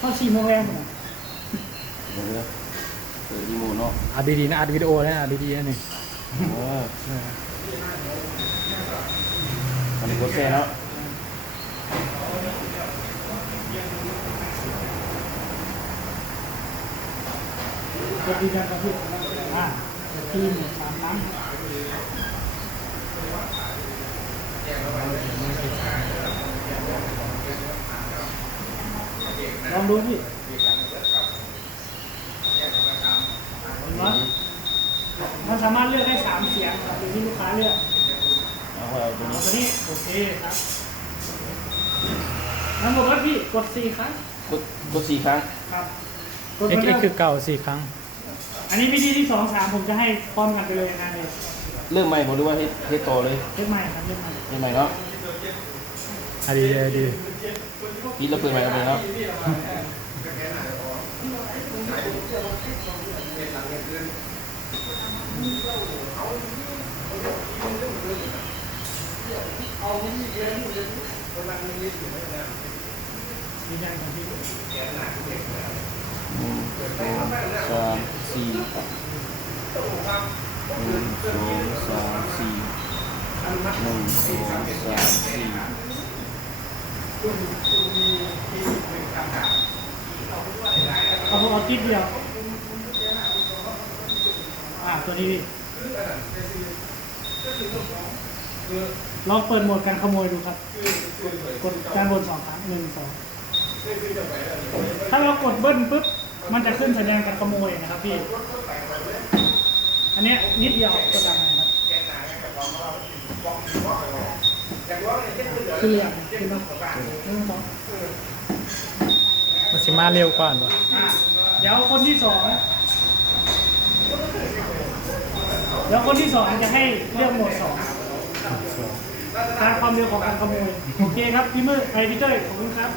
เข้าสี่โมงแรงผมเดี๋ยวนะเปิดรีโมทเนาะอัดดีๆนะอัดวิดีโอนะอัดดีๆนะนี่เอออันนี้กดแชร์เนาะกดดีกันกับพี่อ่าเดี๋ยวทีมสามครั้ง ลองดูพี่เห็นไหมมันสามารถเลือกได้สามเสียงครับอยู่ที่ลูกค้าเลือกเอาไว้เอาตัวนี้ตัวนี้โอเคครับทั้งหมดแล้วพี่กดสี่ครั้งกดกดสี่ครั้งครับกดเอ็กไปเอ็กแล้วคือเก่าสี่ครั้ง อันนี้วิธีที่สองสามผมจะให้พร้อมกันไปเลยนะเลยเริ่มใหม่ผมดูว่าเฮ็ดเฮ็ดต่อเลยเล่นใหม่ครับเล่นใหม่เฮ็ดใหม่เนาะอัดดีๆดี พี่เราเปิดใหม่เลยเนาะหนึ่งสองสามสี่หนึ่งสองสามสี่หนึ่งสองสามสี่ เอาผมเอากิ๊บเดียวอ่าตัวนี้พี่ลองเปิดโหมดการขโมยดูครับ กดการบนสองครั้งหนึ่งสองถ้าเรากดเบิ้ลปุ๊บ มันจะขึ้นแสดงการขโมยนะครับพี่ อันเนี้ยนิดเดียวกดดังนะครับ ขึ้นเรียงขึ้นแล้วหนึ่งสองมันสิมาเร็วกว่าหรออะเดี๋ยวคนที่สองเดี๋ยวคนที่สองจะให้เลือกโหมดสองการความเร็วของการขโมยโอเคครับพี่มือไอพี่เต้ยขอบคุณครับ